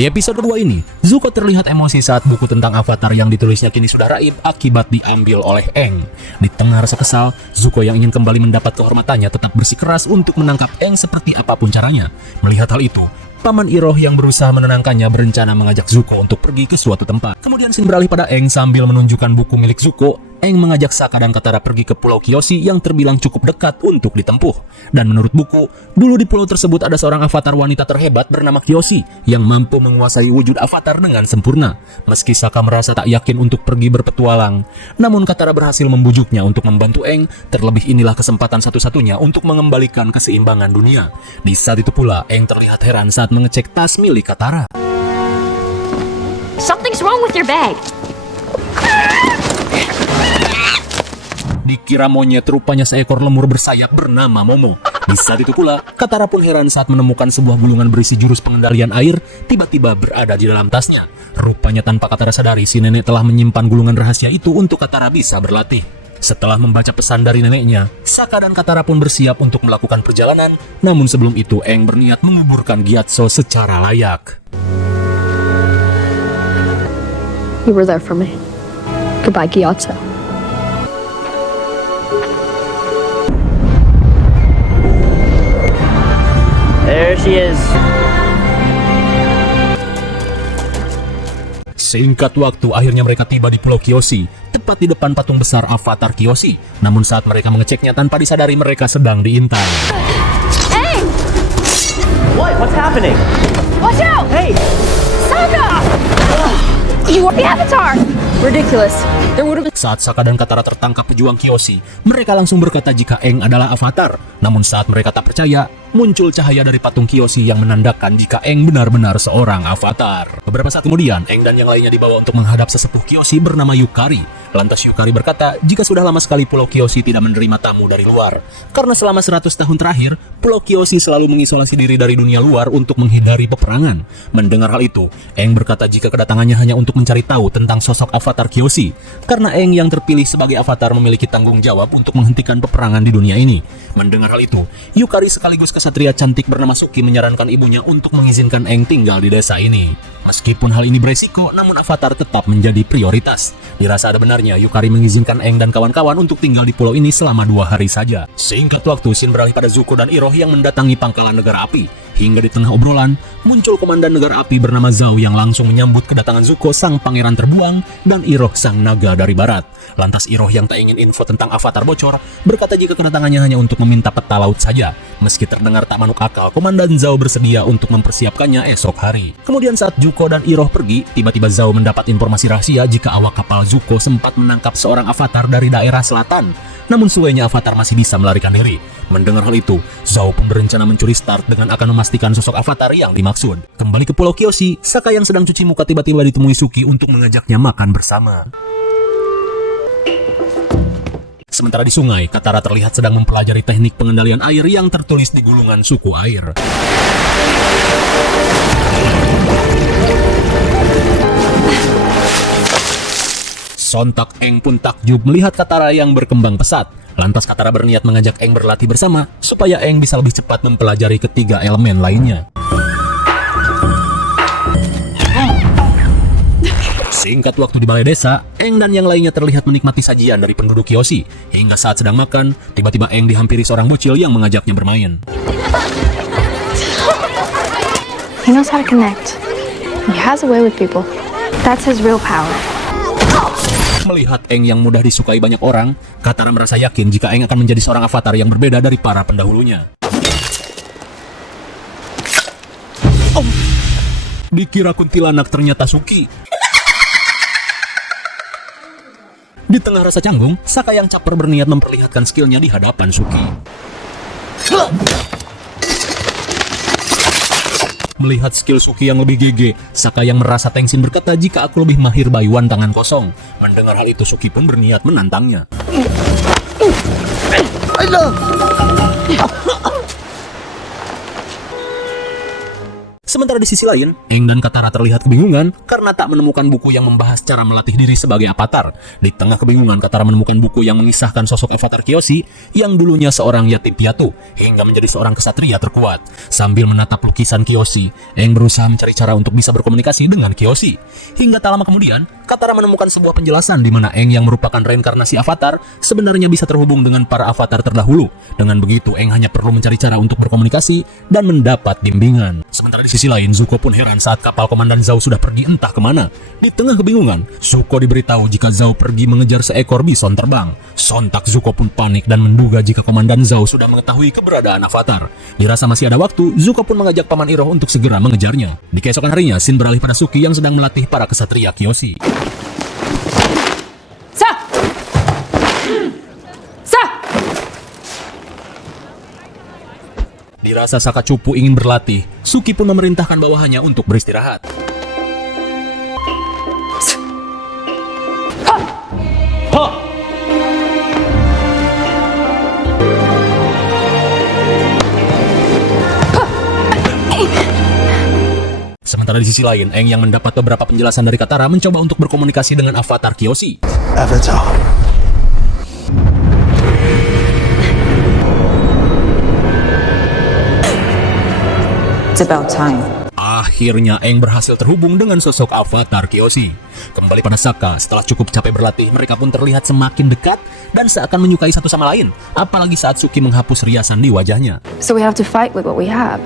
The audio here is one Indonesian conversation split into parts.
Di episode kedua ini, Zuko terlihat emosi saat buku tentang Avatar yang ditulisnya kini sudah raib akibat diambil oleh Aang. Di tengah rasa kesal, Zuko yang ingin kembali mendapat kehormatannya tetap bersikeras untuk menangkap Aang seperti apapun caranya. Melihat hal itu, Paman Iroh yang berusaha menenangkannya berencana mengajak Zuko untuk pergi ke suatu tempat. Kemudian scene beralih pada Aang sambil menunjukkan buku milik Zuko. Aang mengajak Sokka dan Katara pergi ke Pulau Kyoshi yang terbilang cukup dekat untuk ditempuh. Dan menurut buku, dulu di pulau tersebut ada seorang avatar wanita terhebat bernama Kyoshi yang mampu menguasai wujud avatar dengan sempurna. Meski Sokka merasa tak yakin untuk pergi berpetualang, namun Katara berhasil membujuknya untuk membantu Aang. Terlebih inilah kesempatan satu-satunya untuk mengembalikan keseimbangan dunia. Di saat itu pula, Aang terlihat heran saat mengecek tas milik Katara. Something's wrong with your bag. Dikira monyet, rupanya seekor lemur bersayap bernama Momo. Di saat itu pula, Katara pun heran saat menemukan sebuah gulungan berisi jurus pengendalian air tiba-tiba berada di dalam tasnya. Rupanya tanpa Katara sadari, si nenek telah menyimpan gulungan rahasia itu untuk Katara bisa berlatih. Setelah membaca pesan dari neneknya, Sokka dan Katara pun bersiap untuk melakukan perjalanan. Namun sebelum itu, Aang berniat menguburkan Gyatso secara layak. You were there for me. Goodbye, Gyatso. There she is. Singkat waktu, akhirnya mereka tiba di Pulau Kyoshi, tepat di depan patung besar Avatar Kyoshi. Namun saat mereka mengeceknya, tanpa disadari mereka sedang diintai. Hey! What? What's happening? Watch out! Hey! Sokka! You are the Avatar! Ridiculous. There would have been... Saat Sokka dan Katara tertangkap pejuang Kyoshi, mereka langsung berkata jika Aang adalah Avatar. Namun saat mereka tak percaya, muncul cahaya dari patung Kyoshi yang menandakan jika Aang benar-benar seorang Avatar. Beberapa saat kemudian, Aang dan yang lainnya dibawa untuk menghadap sesepuh Kyoshi bernama Yukari. Lantas Yukari berkata jika sudah lama sekali Pulau Kyoshi tidak menerima tamu dari luar. Karena selama 100 tahun terakhir, Pulau Kyoshi selalu mengisolasi diri dari dunia luar untuk menghindari peperangan. Mendengar hal itu, Aang berkata jika kedatangannya hanya untuk mencari tahu tentang sosok Avatar Kyoshi. Karena Aang yang terpilih sebagai Avatar memiliki tanggung jawab untuk menghentikan peperangan di dunia ini. Mendengar hal itu, Yukari sekaligus kesatria cantik bernama Suki menyarankan ibunya untuk mengizinkan Aang tinggal di desa ini. Meskipun hal ini beresiko, namun Avatar tetap menjadi prioritas. Dirasa ada benarnya Yukari mengizinkan Aang dan kawan-kawan untuk tinggal di pulau ini selama 2 hari saja. Singkat waktu, scene beralih pada Zuko dan Iroh yang mendatangi pangkalan negara api. Hingga di tengah obrolan, muncul komandan negara api bernama Zhao yang langsung menyambut kedatangan Zuko, sang pangeran terbuang, dan Iroh, sang naga dari barat. Lantas Iroh yang tak ingin info tentang Avatar bocor, berkata jika kedatangannya hanya untuk meminta peta laut saja. Meski terdengar tak manuk akal, komandan Zhao bersedia untuk mempersiapkannya esok hari. Kemudian saat Zuko dan Iroh pergi, tiba-tiba Zhao mendapat informasi rahasia jika awak kapal Zuko sempat menangkap seorang Avatar dari daerah selatan. Namun suenya Avatar masih bisa melarikan diri. Mendengar hal itu, Zhao pun berencana mencuri start dengan akan memastikan sosok Avatar yang dimaksud. Kembali ke Pulau Kyoshi, Sokka yang sedang cuci muka tiba-tiba ditemui Suki untuk mengajaknya makan bersama. Sementara di sungai, Katara terlihat sedang mempelajari teknik pengendalian air yang tertulis di gulungan suku air. Sontak Aang pun takjub melihat Katara yang berkembang pesat. Lantas Katara berniat mengajak Aang berlatih bersama supaya Aang bisa lebih cepat mempelajari ketiga elemen lainnya. Singkat waktu di balai desa, Aang dan yang lainnya terlihat menikmati sajian dari penduduk Kyoshi. Hingga saat sedang makan, tiba-tiba Aang dihampiri seorang bocil yang mengajaknya bermain. He knows how to connect. He has a way with people. That's his real power. Melihat Aang yang mudah disukai banyak orang, Katara merasa yakin jika Aang akan menjadi seorang Avatar yang berbeda dari para pendahulunya. Oh, dikira kuntilanak ternyata Suki. Di tengah rasa canggung, Sokka yang caper berniat memperlihatkan skillnya di hadapan Suki. Melihat skill Suki yang lebih GG, Sokka yang merasa tengsin berkata jika aku lebih mahir Baiwan tangan kosong. Mendengar hal itu, Suki pun berniat menantangnya. Sementara di sisi lain, Aang dan Katara terlihat kebingungan karena tak menemukan buku yang membahas cara melatih diri sebagai avatar. Di tengah kebingungan, Katara menemukan buku yang mengisahkan sosok avatar Kyoshi yang dulunya seorang yatim piatu hingga menjadi seorang kesatria terkuat. Sambil menatap lukisan Kyoshi, Aang berusaha mencari cara untuk bisa berkomunikasi dengan Kyoshi. Hingga tak lama kemudian, Katara menemukan sebuah penjelasan di mana Aang yang merupakan reinkarnasi avatar sebenarnya bisa terhubung dengan para avatar terdahulu. Dengan begitu, Aang hanya perlu mencari cara untuk berkomunikasi dan mendapat bimbingan. Sementara di sisi lain, Zuko pun heran saat kapal Komandan Zhao sudah pergi entah kemana. Di tengah kebingungan, Zuko diberitahu jika Zhao pergi mengejar seekor bison terbang. Sontak Zuko pun panik dan menduga jika Komandan Zhao sudah mengetahui keberadaan avatar. Dirasa masih ada waktu, Zuko pun mengajak Paman Iroh untuk segera mengejarnya. Di keesokan harinya, scene beralih pada Suki yang sedang melatih para kesatria Kyoshi. Dirasa Saka cupu ingin berlatih, Suki pun memerintahkan bawahannya untuk beristirahat. Sementara di sisi lain, Aang yang mendapat beberapa penjelasan dari Katara mencoba untuk berkomunikasi dengan avatar Kyoshi. Avatar. It's about time. Akhirnya Aang berhasil terhubung dengan sosok avatar Kyoshi. Kembali pada Sokka, setelah cukup capek berlatih, mereka pun terlihat semakin dekat dan seakan menyukai satu sama lain. Apalagi saat Suki menghapus riasan di wajahnya. So we have to fight with what we have.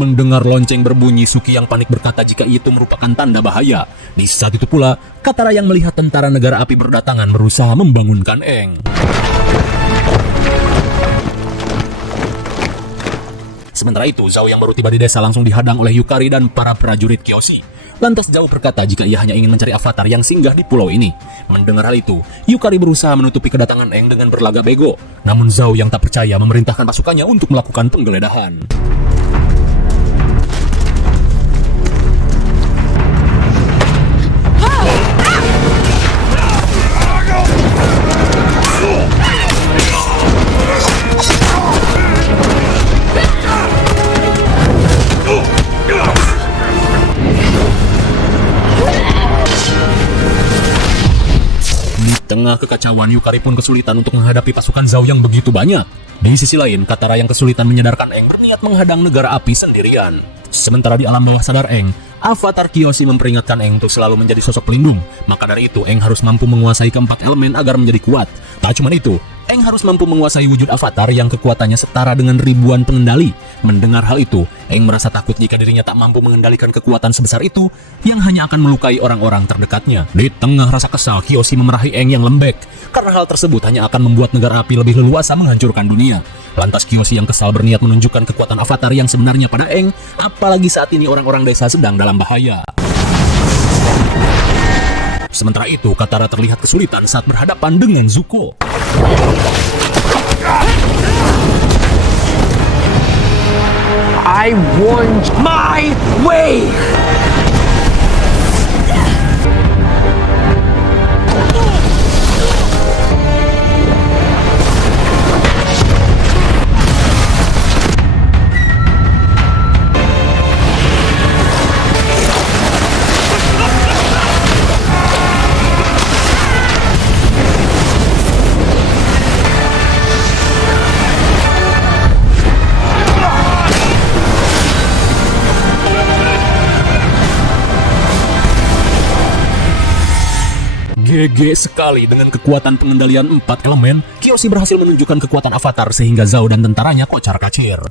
Mendengar lonceng berbunyi, Suki yang panik berkata jika itu merupakan tanda bahaya. Di saat itu pula, Katara yang melihat tentara negara api berdatangan berusaha membangunkan Aang. Sementara itu, Zhao yang baru tiba di desa langsung dihadang oleh Yukari dan para prajurit Kyoshi. Lantas Zhao berkata jika ia hanya ingin mencari avatar yang singgah di pulau ini. Mendengar hal itu, Yukari berusaha menutupi kedatangan Aang dengan berlagak bego. Namun Zhao yang tak percaya memerintahkan pasukannya untuk melakukan penggeledahan. Tengah kekacauan, Yukari pun kesulitan untuk menghadapi pasukan Zhao yang begitu banyak. Di sisi lain, Katara yang kesulitan menyadarkan Aang berniat menghadang negara api sendirian. Sementara di alam bawah sadar Aang, avatar Kyoshi memperingatkan Aang untuk selalu menjadi sosok pelindung. Maka dari itu, Aang harus mampu menguasai keempat elemen agar menjadi kuat. Tak cuma itu, Aang harus mampu menguasai wujud avatar yang kekuatannya setara dengan ribuan pengendali. Mendengar hal itu, Aang merasa takut jika dirinya tak mampu mengendalikan kekuatan sebesar itu yang hanya akan melukai orang-orang terdekatnya. Di tengah rasa kesal, Kyoshi memarahi Aang yang lembek karena hal tersebut hanya akan membuat negara api lebih leluasa menghancurkan dunia. Lantas Kyoshi yang kesal berniat menunjukkan kekuatan avatar yang sebenarnya pada Aang, apalagi saat ini orang-orang desa sedang dalam bahaya. Sementara itu, Katara terlihat kesulitan saat berhadapan dengan Zuko. I want my way! GG sekali dengan kekuatan pengendalian 4 elemen, Kyoshi berhasil menunjukkan kekuatan avatar sehingga Zhao dan tentaranya kocar-kacir.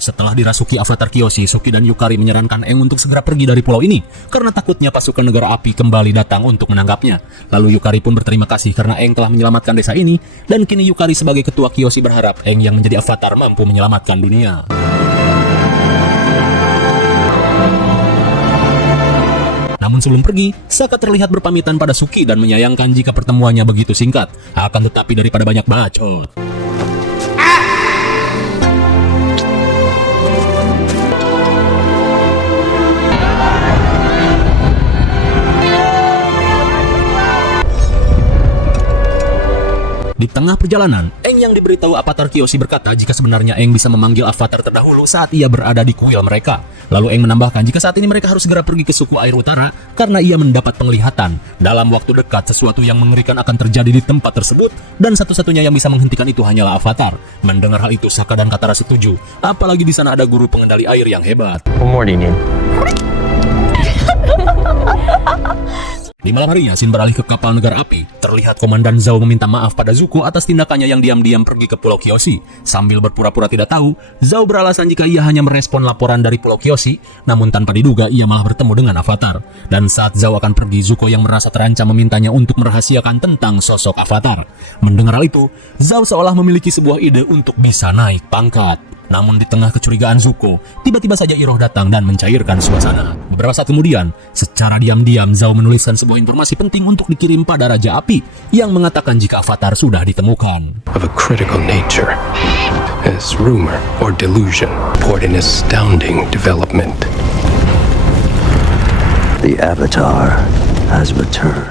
Setelah dirasuki avatar Kyoshi, Suki dan Yukari menyarankan Aang untuk segera pergi dari pulau ini karena takutnya pasukan negara api kembali datang untuk menangkapnya. Lalu Yukari pun berterima kasih karena Aang telah menyelamatkan desa ini, dan kini Yukari sebagai ketua Kyoshi berharap Aang yang menjadi avatar mampu menyelamatkan dunia. Namun sebelum pergi, Sokka terlihat berpamitan pada Suki dan menyayangkan jika pertemuannya begitu singkat. Akan tetapi daripada banyak bacot, Di tengah perjalanan, Aang yang diberitahu Avatar Kyoshi berkata jika sebenarnya Aang bisa memanggil Avatar terdahulu saat ia berada di kuil mereka. Lalu Aang menambahkan jika saat ini mereka harus segera pergi ke suku air utara karena ia mendapat penglihatan dalam waktu dekat sesuatu yang mengerikan akan terjadi di tempat tersebut dan satu-satunya yang bisa menghentikan itu hanyalah Avatar. Mendengar hal itu, Sokka dan Katara setuju, apalagi di sana ada guru pengendali air yang hebat. What more do you need? Di malam harinya, Shin beralih ke kapal negara api. Terlihat Komandan Zhao meminta maaf pada Zuko atas tindakannya yang diam-diam pergi ke Pulau Kyoshi. Sambil berpura-pura tidak tahu, Zhao beralasan jika ia hanya merespon laporan dari Pulau Kyoshi, namun tanpa diduga ia malah bertemu dengan Avatar. Dan saat Zhao akan pergi, Zuko yang merasa terancam memintanya untuk merahasiakan tentang sosok Avatar. Mendengar hal itu, Zhao seolah memiliki sebuah ide untuk bisa naik pangkat. Namun di tengah kecurigaan Zuko, tiba-tiba saja Iroh datang dan mencairkan suasana. Beberapa saat kemudian, secara diam-diam Zhao menuliskan sebuah informasi penting untuk dikirim pada Raja Api yang mengatakan jika Avatar sudah ditemukan. Of a critical nature, as rumor or delusion report an astounding development. The Avatar has returned.